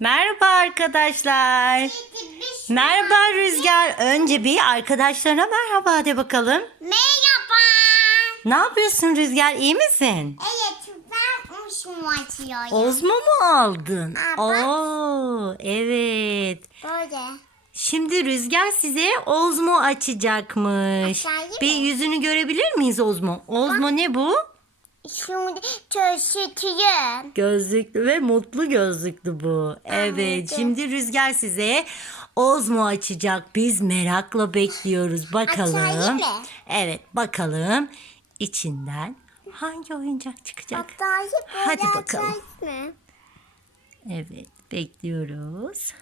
Merhaba arkadaşlar. Merhaba Rüzgar. Önce bir arkadaşlarına merhaba de bakalım. Merhaba. Ne yapıyorsun Rüzgar? İyi misin? Evet ben uşum açıyorum. Ozmo mu aldın? Aa. Oo, evet. Böyle. Şimdi Rüzgar size Ozmo açacakmış. Bir yüzünü görebilir miyiz Ozmo? Ozmo ne bu? Şimdi çalışıyorum. Gözlüklü ve mutlu gözlüklü bu. Evet, Anladım. şimdi Rüzgar size Ozmo açacak. Biz merakla bekliyoruz. Bakalım. Evet, bakalım içinden hangi oyuncak çıkacak? Hadi bakalım. mı? Evet, bekliyoruz.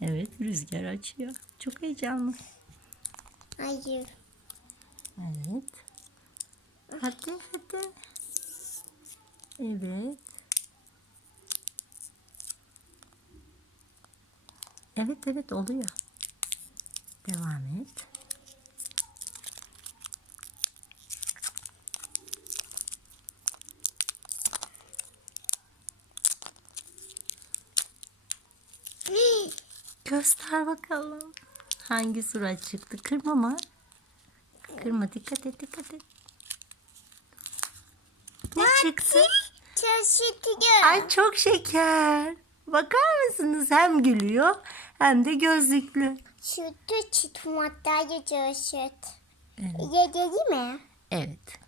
Evet, Rüzgar açıyor. Çok heyecanlı. Hayır. Evet. Hadi hadi. Evet. Evet evet oluyor. Devam et. Göster bakalım. Hangi surat çıktı? Kırma mı? Kırma dikkat et dikkat et. Ne çıktı? Çalışıyorum. Ay çok şeker. Bakar mısınız? Hem gülüyor hem de gözlüklü. Şurada çıtmattayı çalışıyorum. Evet. Yedeli mi? Evet.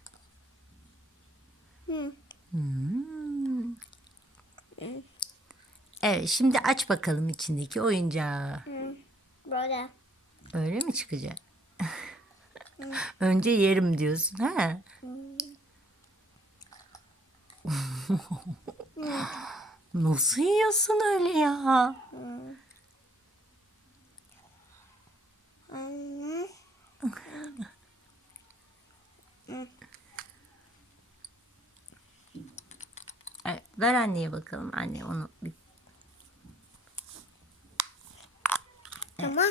Hı. Hmm. Evet şimdi aç bakalım içindeki oyuncağı. Hı. Böyle. Öyle mi çıkacak? Önce yerim diyorsun ha? Nasıl yiyorsun öyle ya? Evet, ver anneye bakalım. Anne onu bir Ama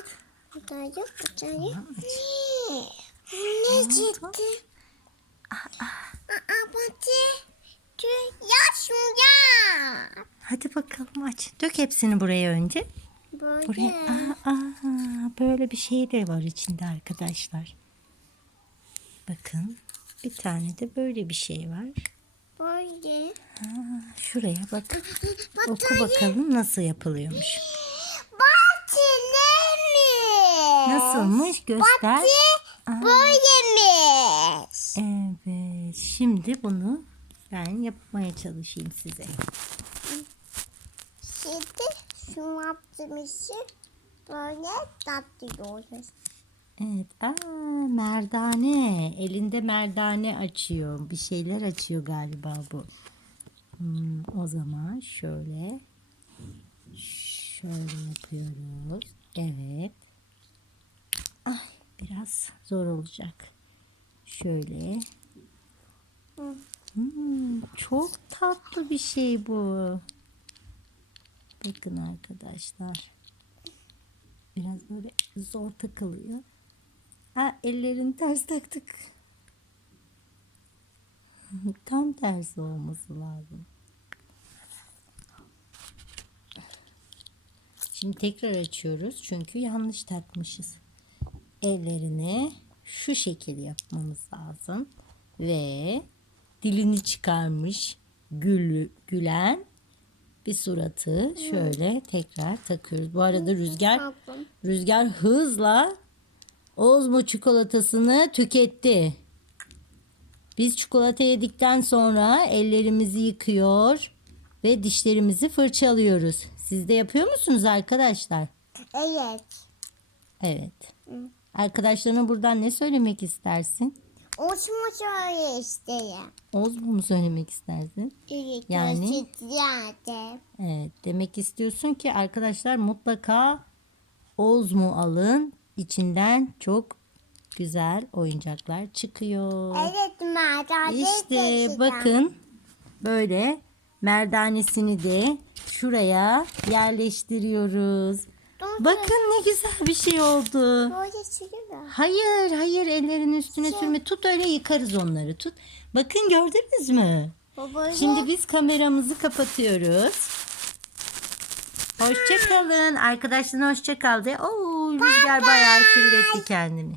buradayı buradayı. Ne çıktı? Aa batı. Tüy yaşmıyor. Hadi bakalım aç. Dök hepsini buraya önce. Böyle. Buraya. Aa, aa, böyle bir şey de var içinde arkadaşlar. Bakın. Bir tane de böyle bir şey var. Böyle. Şuraya bak. Oku bakalım nasıl yapılıyormuş. Batı ne mi? Nasılmış göster. Batı böyle mi? Evet. Şimdi bunu ben yapmaya çalışayım size. Şimdi şu yaptığımızı böyle tatlıyoruz. Evet. Aa, merdane. Elinde merdane açıyor. Bir şeyler açıyor galiba bu. Hmm, o zaman şöyle şöyle yapıyoruz. Evet. Ay biraz zor olacak. Şöyle. Hmm, çok tatlı bir şey bu. Bakın arkadaşlar. Biraz böyle zor takılıyor. Ha ellerini ters taktık. Tam tersi olması lazım. Şimdi tekrar açıyoruz çünkü yanlış takmışız. Ellerini şu şekil yapmamız lazım ve dilini çıkarmış gül, gülen bir suratı şöyle tekrar takıyoruz. Bu arada rüzgar. Rüzgar hızla Ozmo çikolatasını tüketti. Biz çikolata yedikten sonra ellerimizi yıkıyor ve dişlerimizi fırçalıyoruz. Siz de yapıyor musunuz arkadaşlar? Evet. Evet. Arkadaşlarına buradan ne söylemek istersin? Uçma şöyle istedim. Ozmo mu söylemek istersin? Evet. Yani? Evet. Demek istiyorsun ki arkadaşlar mutlaka Ozmo alın. İçinden çok güzel oyuncaklar çıkıyor. Evet Merdan. İşte bakın böyle merdanesini de şuraya yerleştiriyoruz. Bakın ne güzel bir şey oldu. Böyle sürüyor. Hayır hayır ellerin üstüne sürme. Tut öyle yıkarız onları tut. Bakın gördünüz mü? Şimdi biz kameramızı kapatıyoruz. Hoşça kalın. Arkadaşlarına hoşça kal de. Oo, Rüzgar bayağı kirletti kendini.